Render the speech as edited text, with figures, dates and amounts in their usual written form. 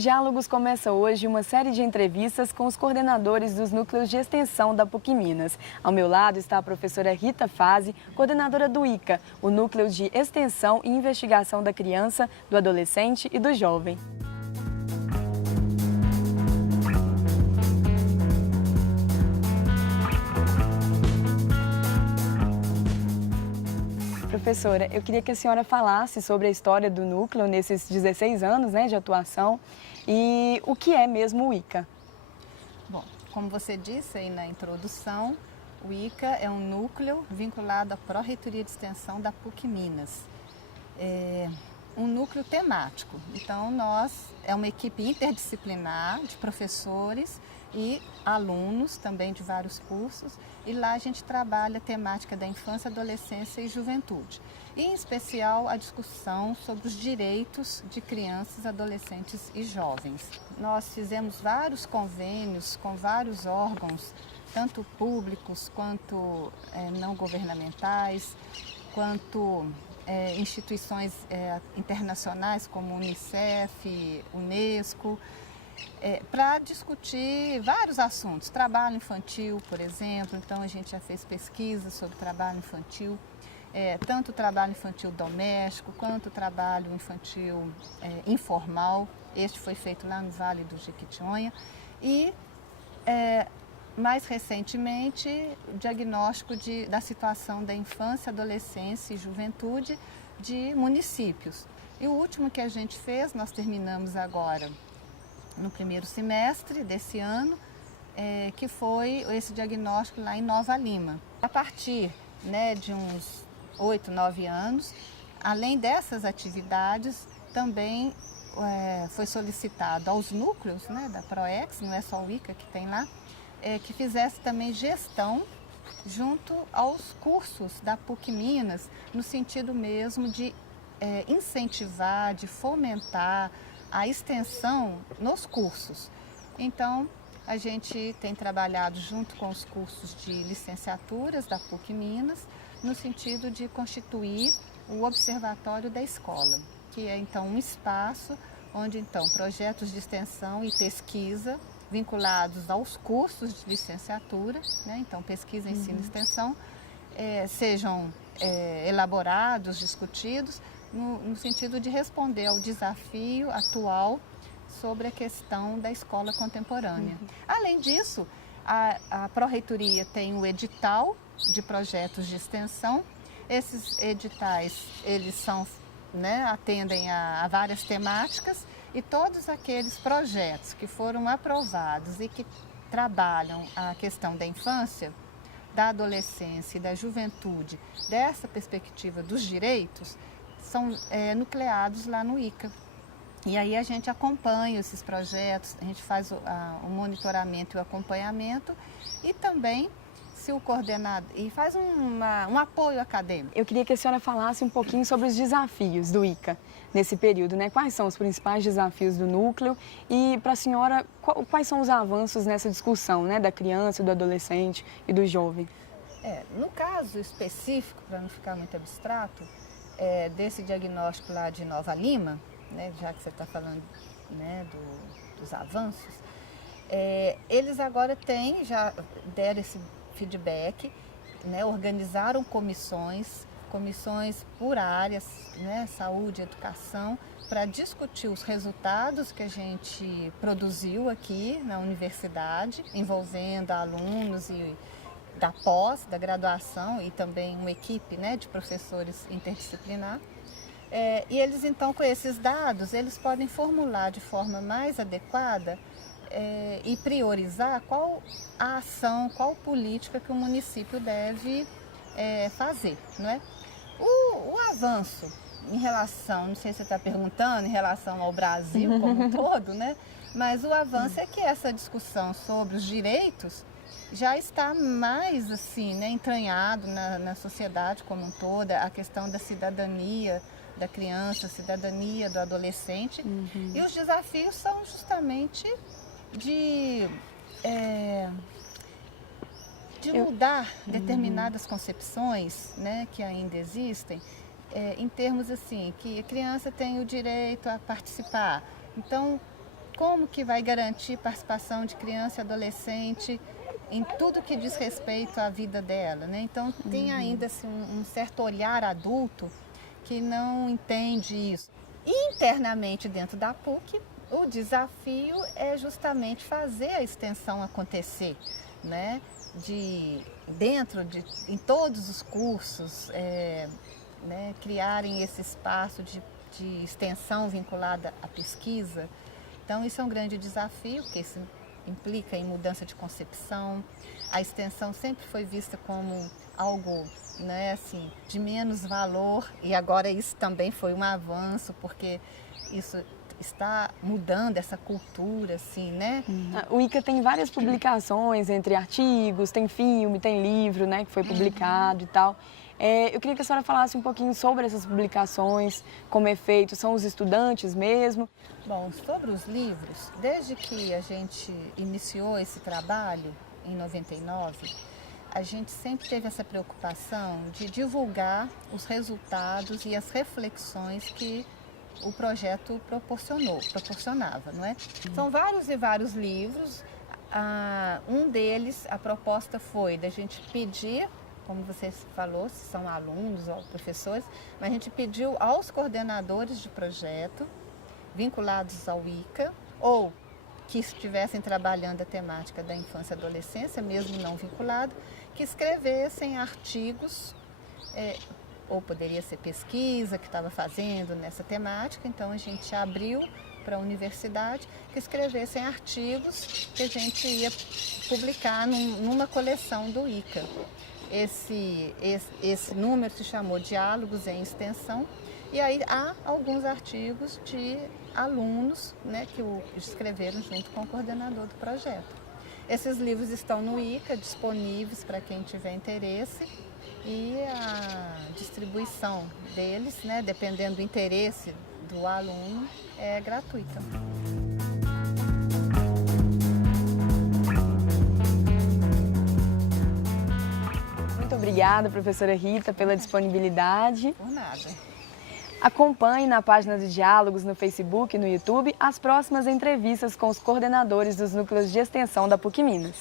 Diálogos começa hoje uma série de entrevistas com os coordenadores dos núcleos de extensão da PUC Minas. Ao meu lado está a professora Rita Fazi, coordenadora do ICA, o Núcleo de Extensão e Investigação da Criança, do Adolescente e do Jovem. Professora, eu queria que a senhora falasse sobre a história do núcleo nesses 16 anos, de atuação e o que é mesmo o ICA. Bom, como você disse aí na introdução, o ICA é um núcleo vinculado à Pró-Reitoria de Extensão da PUC Minas. É um núcleo temático, então é uma equipe interdisciplinar de professores e alunos também de vários cursos, e lá a gente trabalha a temática da infância, adolescência e juventude, e em especial a discussão sobre os direitos de crianças, adolescentes e jovens. Nós fizemos vários convênios com vários órgãos, tanto públicos quanto não governamentais, quanto instituições internacionais como Unicef, Unesco, para discutir vários assuntos. Trabalho infantil, por exemplo, então a gente já fez pesquisa sobre trabalho infantil, tanto trabalho infantil doméstico quanto trabalho infantil informal. Este foi feito lá no Vale do Jequitinhonha e mais recentemente o diagnóstico da situação da infância, adolescência e juventude de municípios. E o último que a gente fez, nós terminamos agora no primeiro semestre desse ano, que foi esse diagnóstico lá em Nova Lima. A partir de uns 8, 9 anos, além dessas atividades, também foi solicitado aos núcleos da PROEX, não é só o ICA que tem lá, que fizesse também gestão junto aos cursos da PUC Minas, no sentido mesmo de incentivar, de fomentar a extensão nos cursos. Então, a gente tem trabalhado junto com os cursos de licenciaturas da PUC Minas, no sentido de constituir o Observatório da Escola, que é então um espaço onde então projetos de extensão e pesquisa vinculados aos cursos de licenciatura, então pesquisa, ensino e extensão, sejam elaborados, discutidos, no sentido de responder ao desafio atual sobre a questão da escola contemporânea. Além disso, a Pró-Reitoria tem o edital de projetos de extensão. Esses editais, eles atendem a várias temáticas, e todos aqueles projetos que foram aprovados e que trabalham a questão da infância, da adolescência e da juventude, dessa perspectiva dos direitos, são nucleados lá no ICA. E aí a gente acompanha esses projetos, a gente faz o monitoramento e o acompanhamento, e também se o coordenador e faz um apoio acadêmico. Eu queria que a senhora falasse um pouquinho sobre os desafios do ICA nesse período, Quais são os principais desafios do núcleo e, para a senhora, quais são os avanços nessa discussão, da criança, do adolescente e do jovem? No caso específico, para não ficar muito abstrato, desse diagnóstico lá de Nova Lima, já que você está falando dos avanços, eles agora já deram esse feedback, organizaram comissões por áreas, saúde, educação, para discutir os resultados que a gente produziu aqui na universidade, envolvendo alunos da pós, da graduação e também uma equipe de professores interdisciplinar. E eles então, com esses dados, eles podem formular de forma mais adequada e priorizar qual a ação, qual política que o município deve fazer, O avanço em relação, não sei se você está perguntando, em relação ao Brasil como um todo, mas o avanço é que essa discussão sobre os direitos já está mais assim, entranhado na sociedade como um todo, a questão da cidadania da criança, a cidadania do adolescente. E os desafios são justamente de mudar determinadas concepções que ainda existem, em termos assim, que a criança tem o direito a participar. Então, como que vai garantir participação de criança e adolescente em tudo que diz respeito à vida dela, né? Então tem ainda assim, um certo olhar adulto que não entende isso. E, internamente dentro da PUC, o desafio é justamente fazer a extensão acontecer, né? Em todos os cursos, né? Criarem esse espaço de extensão vinculada à pesquisa. Então isso é um grande desafio, porque isso implica em mudança de concepção. A extensão sempre foi vista como algo, né, assim, de menos valor, e agora isso também foi um avanço, porque isso está mudando essa cultura, assim, né? O ICA tem várias publicações, entre artigos, tem filme, tem livro, né, que foi publicado e tal. Eu queria que a senhora falasse um pouquinho sobre essas publicações, como é feito, são os estudantes mesmo? Bom, sobre os livros, desde que a gente iniciou esse trabalho, em 99, a gente sempre teve essa preocupação de divulgar os resultados e as reflexões que o projeto proporcionava, não é? São vários e vários livros. Um deles, a proposta foi da gente pedir, como você falou, se são alunos ou professores, mas a gente pediu aos coordenadores de projeto vinculados ao ICA ou que estivessem trabalhando a temática da infância e adolescência, mesmo não vinculado, que escrevessem artigos, ou poderia ser pesquisa que estava fazendo nessa temática. Então a gente abriu para a universidade que escrevessem artigos que a gente ia publicar numa coleção do ICA. Esse número se chamou Diálogos em Extensão, e aí há alguns artigos de alunos, né, que escreveram junto com o coordenador do projeto. Esses livros estão no ICA, disponíveis para quem tiver interesse, e a distribuição deles, né, dependendo do interesse do aluno, é gratuita. Muito obrigada, professora Rita, pela disponibilidade. Por nada. Acompanhe na página de Diálogos no Facebook e no YouTube as próximas entrevistas com os coordenadores dos núcleos de extensão da PUC Minas.